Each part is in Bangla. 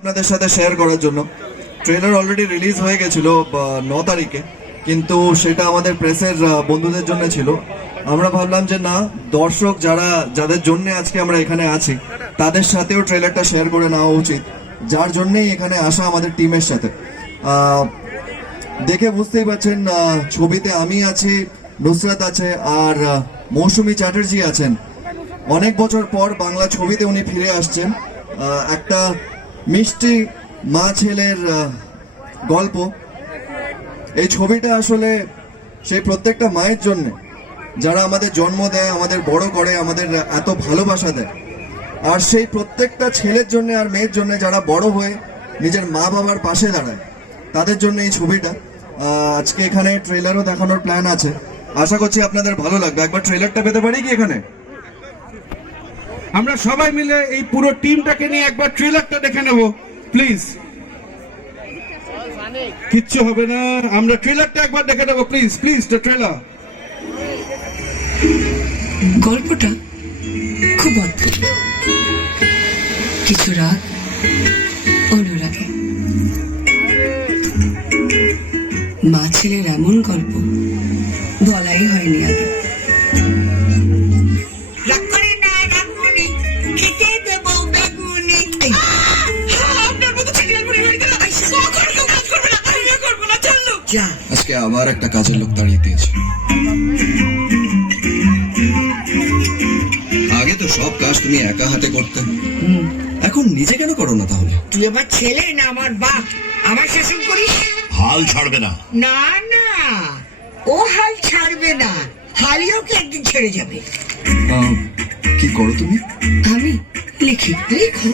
আপনাদের সাথে শেয়ার করার জন্য। ট্রেলার অলরেডি রিলিজ হয়ে গেছিল 9 তারিখে, কিন্তু সেটা আমাদের প্রেসের বন্ধুদের জন্য ছিল। আমরা ভাবলাম যে না, দর্শক যাদের জন্য আজকে আমরা এখানে আছি তাদের সাথেও ট্রেলারটা শেয়ার করে নেওয়া উচিত, যার জন্যই এখানে আসা আমাদের টিমের সাথে। দেখে বুঝতেই পারছেন, ছবিতে আমি আছি, নুসরাত আছে, আর মৌসুমী চ্যাটার্জি আছেন। অনেক বছর পর বাংলা ছবিতে উনি ফিরে আসছেন। একটা মিষ্টি মা ছেলের গল্প। এই ছবিটা আসলে সেই প্রত্যেকটা মায়ের জন্য যারা আমাদের জন্ম দেয়, আমাদের বড় করে, আমাদের এত ভালোবাসা দেয়, আর সেই প্রত্যেকটা ছেলের জন্য আর মেয়ের জন্য যারা বড় হয়ে নিজের মা বাবার পাশে দাঁড়ায়, তাদের জন্য এই ছবিটা। আজকে এখানে ট্রেলারও দেখানোর প্ল্যান আছে, আশা করছি আপনাদের ভালো লাগবে। একবার ট্রেলারটা পেতে পারি কি এখানে? আমরা সবাই মিলে এই পুরো টিমটাকে নিয়ে একবার ট্রেলারটা দেখে নেব প্লিজ। কিচ্ছু হবে না, আমরা ট্রেলারটা একবার দেখে নেব প্লিজ প্লিজ। The trailer. গল্পটা খুব অদ্ভুত, কিছু রাগ অনুরাগে। মা ছেলের এমন গল্প বলাই হয়নি আগে। আজকে আবার একটা কাজের লোক দাঁড়িয়ে দিয়েছে। আগে তো সব কাজ তুমি একা হাতে করতে, এখন নিজে কেন করো না তাহলে? তুই আমার ছেলে না আমার বাপ, আমার শাসন করিস? হাল ছাড়বে না। না না, ও হাল ছাড়বে না, হালই ওকে একদিন ছেড়ে যাবে। কি করো তুমি? আমি লিখি। লিখো?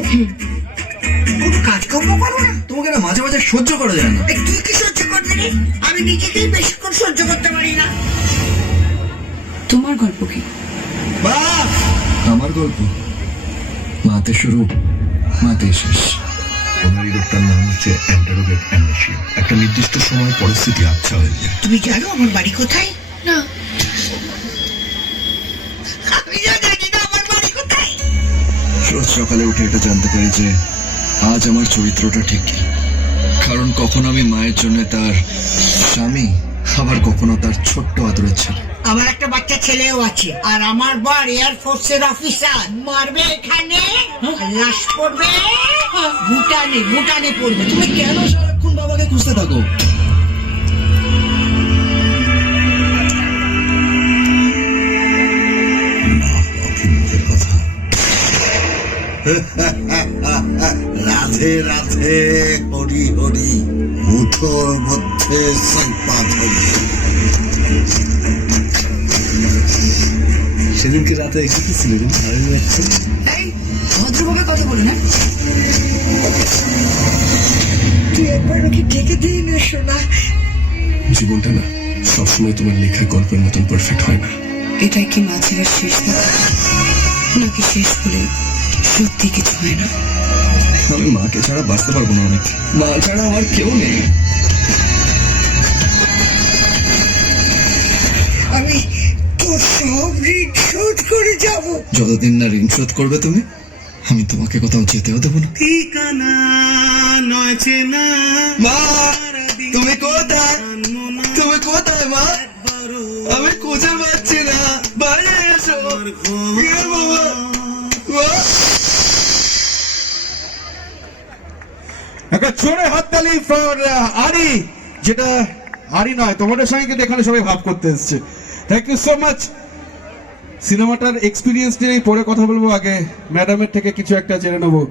কোনো কাজকর্ম করো না? তোমাকে না মাঝে মাঝে সহ্য করা যায় না। তুই কি সহ্য করবি রে? আমি নিজেকেই বেশিক্ষণ সহ্য করতে পারি না। তোমার গল্প কি? আমার গল্প মাতে শুরু, মাতে শেষ। ওনার এই রোগটার নাম হচ্ছে অ্যান্টারোগেট অ্যামনেশিয়া। একটা নির্দিষ্ট সময় পরিস্থিতি আচ্ছা হয়ে যায়। তুমি জানো আমার বাড়ি কোথায়? না। আমি জানি না আমার বাড়ি কোথায়। রোজ সকালে উঠে এটা জানতে পারি যে আজ আমার চরিত্রটা ঠিক কি। কারণ কখনো আমি মায়ের জন্য তার স্বামী, আবার কখনো তার ছোট্ট আদরের ছেলে। আমার একটা বাচ্চা ছেলেও আছে, আর আমার বর এয়ারফোর্সের অফিসার। মারবে এখানে, লাশ পড়বে ভুটানে, ভুটানে পড়বে। তুমি কেন সারাক্ষণ বাবাকে খুঁজতে থাকো? রাধে রাধে হরি হরি, মুঠোর মধ্যে সাইপা ধরি। সেদিনকে রাতে কি ছিল? ভদ্রভাবে কথা বলো না। তুই একবার ওকে ডেকে দিই না শোনা। জীবনটা না সবসময় তোমার লেখা গল্পের মতন পারফেক্ট হয় না। এটাই কি মা ছেলের শেষ দেখা, নাকি শেষ হলে সত্যি কিছু হয় না? আমি মাকে ছাড়া বাঁচতে পারবো না। অনেক মা ছাড়া আমার কেউ নেই। আমি তোর সব ঋণ শোধ করে যাব। যতদিন না ঋণ শোধ করবে তুমি, আমি তোমাকে কোথাও যেতেও দেবো না। ঠিকানা নয় চেনা। মা, তুমি কোথায়? তুমি কোথায় মা? আমি খুঁজে পাচ্ছি না। বাইরে এসো। একটা জোরে হাততালি ফর আরি, যেটা আরি নয়, তোমাদের সঙ্গে কিন্তু এখানে সবাই ভাব করতে এসছে। Thank you so much. সিনেমাটার এক্সপিরিয়েন্স নিয়ে পরে কথা বলবো, আগে ম্যাডামের থেকে কিছু একটা জেনে নেবো।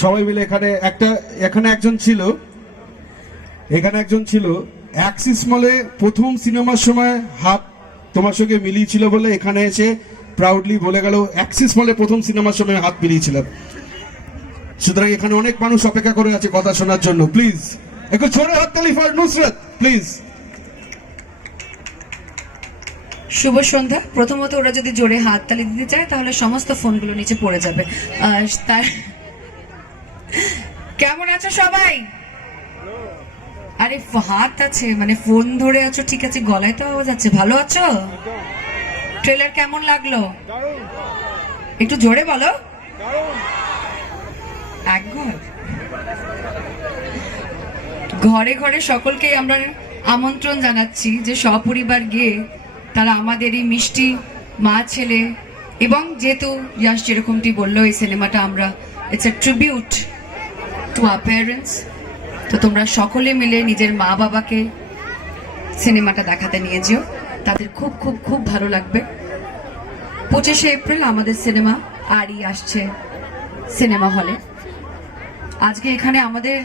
সবাই মিলে এখানে একজন ছিল অ্যাক্সিস মলে প্রথম সিনেমার সময় হাত তোমার সঙ্গে মিলিয়েছিল বলে এখানে এসে প্রাউডলি বলে গেল অ্যাক্সিস মলে প্রথম সিনেমার সময় হাত মিলিয়েছিলাম। সুতরাং এখানে অনেক মানুষ অপেক্ষা করে আছে কথা শোনার জন্য। প্লিজ একটু ছোড়ে হাততালি ফর নুসরাত প্লিজ। শুভ সন্ধ্যা। প্রথমত ওরা যদি জোরে হাততালি দিতে চায় তাহলে সমস্ত ফোনগুলো নিচে পড়ে যাবে। তার কেমন আছো সবাই? আরে হাত আছে মানে ফোন ধরে আছো, ঠিক আছে, গলায় তো আওয়াজ আছে। ভালো আছো? ট্রেলার কেমন লাগলো? একটু জোরে বলো। একবার ঘরে ঘরে সকলকেই আমরা আমন্ত্রণ জানাচ্ছি যে সপরিবার গিয়ে তারা আমাদের এই মিষ্টি মা ছেলে এবং যেহেতু ইয়াশ যেরকমটি বললো এই সিনেমাটা আমরা it's a tribute to our parents, তো তোমরা সকলে মিলে নিজের মা বাবাকে সিনেমাটা দেখাতে নিয়ে যেও, তাদের খুব খুব খুব ভালো লাগবে। 25শে এপ্রিল আমাদের সিনেমা আরই আসছে সিনেমা হলে। আজকে এখানে আমাদের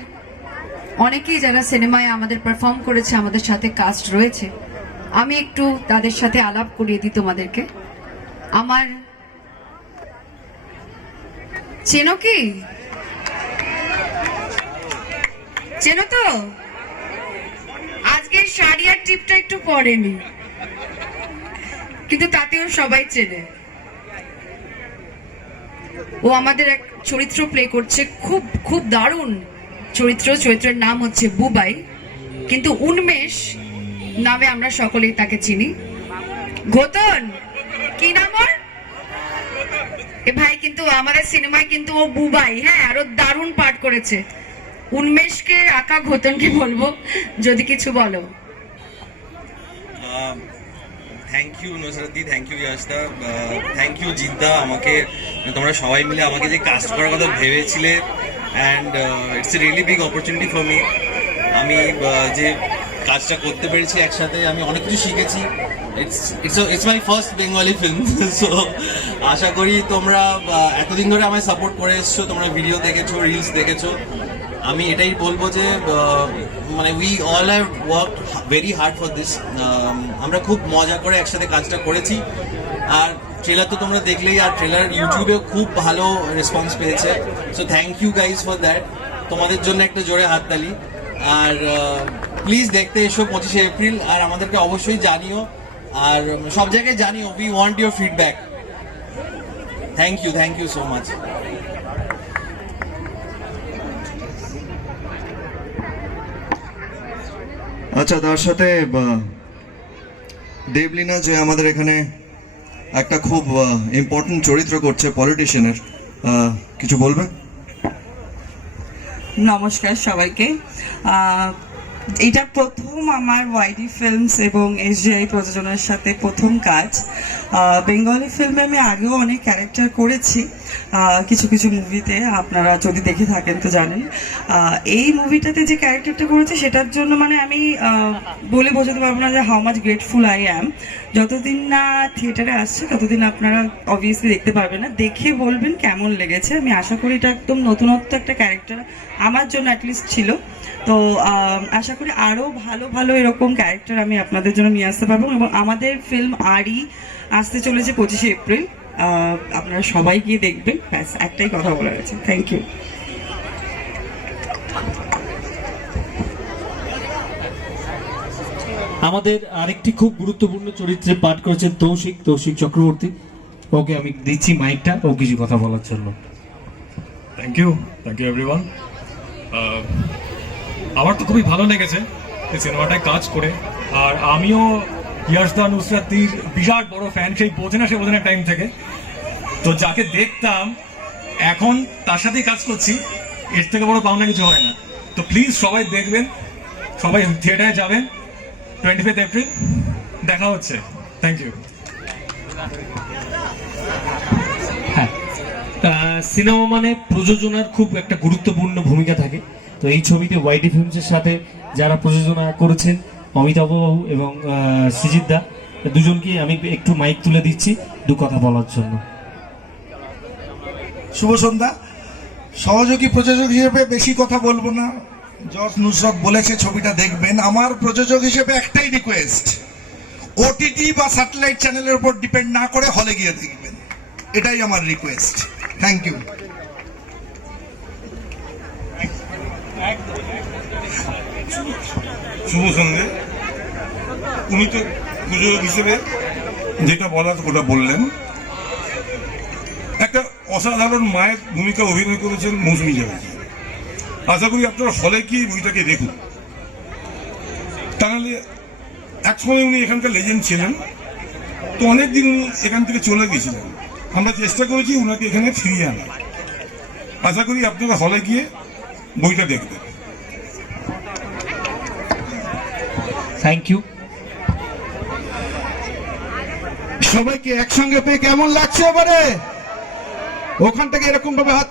অনেকেই যারা সিনেমায় আমাদের পারফর্ম করেছে, আমাদের সাথে কাস্ট রয়েছে, আমি একটু তাদের সাথে আলাপ করিয়ে দিই তোমাদেরকে। আমার চেনো কি? চেনো তো? আজকে শাড়ি আর টিপটা একটু পরেনি, কিন্তু তাতেও সবাই চেনে। ও আমাদের এক চরিত্র প্লে করছে, খুব খুব দারুণ চরিত্রের নাম হচ্ছে বুবাই, কিন্তু উন্মেষ নামে আমরা সকলেই তাকে চিনি। ঘোতন কি নাম ওর? এ ভাই কিন্তু আমাদের সিনেমায় কিন্তু ও বুবাই, হ্যাঁ, আরো দারুণ পাঠ করেছে। উন্মেষকে আকা ঘোতনকে বলবো যদি কিছু বলো। থ্যাংক ইউ নুসরাতদি, থ্যাংক ইউ ইয়াশদা, থ্যাংক ইউ জিদ্দা, আমাকে তোমরা সবাই মিলে আমাকে যে কাস্ট করার কথা ভেবেছিলে, and it's a really big opportunity for me. আমি যে কাজটা করতে পেরেছি একসাথে, আমি অনেক কিছু শিখেছি। It's my first Bengali film, so আশা করি তোমরা এতদিন ধরে আমায় সাপোর্ট করে এসছো, তোমরা ভিডিও দেখেছো, রিলস দেখেছো। আমি এটাই বলবো যে মানে we all have worked very hard for this. আমরা খুব মজা করে একসাথে কাজটা করেছি, আর ট্রেলার তো তোমরা দেখলেই, আর ট্রেলার ইউটিউবেও খুব ভালো রেসপন্স পেয়েছে। So thank you guys for that. তোমাদের জন্য একটা জোরে হাততালি। আর প্লিজ দেখতে এসো 25শে এপ্রিল, আর আমাদেরকে অবশ্যই জানিও, আর সব জায়গায় জানিও। We want your feedback. Thank you so much. আচ্ছা, তার সাথে দেবলীনা যে আমাদের এখানে একটা খুব ইম্পর্টেন্ট চরিত্র করছে পলিটিশিয়ানের, কিছু বলবে? নমস্কার সবাইকে। এটা প্রথম আমার ওয়াইডি ফিল্মস এবং এসজিআই প্রযোজনার সাথে প্রথম কাজ। বেঙ্গলি ফিল্মে আমি আগেও অনেক ক্যারেক্টার করেছি, কিছু কিছু মুভিতে, আপনারা যদি দেখে থাকেন তো জানেন। এই মুভিটাতে যে ক্যারেক্টারটা করেছি সেটার জন্য মানে আমি বলে বোঝাতে পারবো না যে how much grateful I am. যতদিন না থিয়েটারে আসছে ততদিন আপনারা অবভিয়াসলি দেখতে পারবেন না, দেখে বলবেন কেমন লেগেছে। আমি আশা করি এটা একদম নতুনত্ব একটা ক্যারেক্টার আমার জন্য অ্যাটলিস্ট ছিল। তো আশা করি আরও ভালো ভালো এরকম ক্যারেক্টার আমি আপনাদের জন্য নিয়ে আসতে পারবো। এবং আমাদের ফিল্ম আরই আসতে চলেছে 25শে এপ্রিল, আপনারা সবাই গিয়ে দেখবেন। ব্যাস একটাই কথা বলা গেছে। Thank you. আমাদের আরেকটি খুব গুরুত্বপূর্ণ চরিত্রে পাঠ করেছেন তৌশিক চক্রবর্তী। ওকে আমি দিচ্ছি মাইকটা, ও কিছু কথা বলার জন্য। Thank you everyone. আমার তো খুবই ভালো লেগেছে এই সিনেমাটায় কাজ করে, আর আমিও ইয়াশদা নুসরাতির বিরাট বড় ফ্যান, সেই বোঝে না টাইম থেকে। তো যাকে দেখতাম এখন তার সাথেই কাজ করছি, এর থেকে বড় পাওনা কিছু হয় না। তো প্লিজ সবাই দেখবেন, সবাই থিয়েটারে যাবেন। 25 এপ্রিল দেখা হচ্ছে। Thank you. হ্যাঁ, সিনেমা মানে প্রযোজনার খুব একটা গুরুত্বপূর্ণ ভূমিকা থাকে। তো এই ছবিতে ওয়াইডি ফিল্মসের সাথে যারা প্রযোজনা করেছেন, অমিতাভ বাবু এবং সৃজিত দা, দুজনকে আমি একটু মাইক তুলে দিচ্ছি দু কথা বলার জন্য। শুভ সন্ধ্যা। সহযোগী প্রযোজক হিসেবে বেশি কথা বলবো না, জজ নুসরত বলেছে ছবিটা দেখবেন। আমার প্রযোজক হিসেবে একটাই রিকোয়েস্ট, ওটিটি বা স্যাটেলাইট চ্যানেলের উপর ডিপেন্ড না করে হলে গিয়ে দেখবেন, এটাই আমার রিকোয়েস্ট। Thank you. শুভ সন্ধ্যে। উনি তো প্রযোজক হিসেবে যেটা বলার ওটা বললেন। একটা অসাধারণ মায়ের ভূমিকা অভিনয় করেছেন মৌসুমী চ্যাটার্জি। আশা করি আপনারা হলে কি বইটাকে দেখুন। তাহলে একসময় উনি এখানকার লেজেন্ড ছিলেন, তো অনেকদিন উনি এখান থেকে চলে গেছিলেন। আমরা চেষ্টা করেছি উনাকে এখানে ফিরিয়ে আনার। আশা করি আপনারা হলে গিয়ে বইটা দেখবেন। Thank you. সবাইকে একসঙ্গে পেয়ে কেমন লাগছে এবারে? ওখান থেকে এরকম ভাবে হাত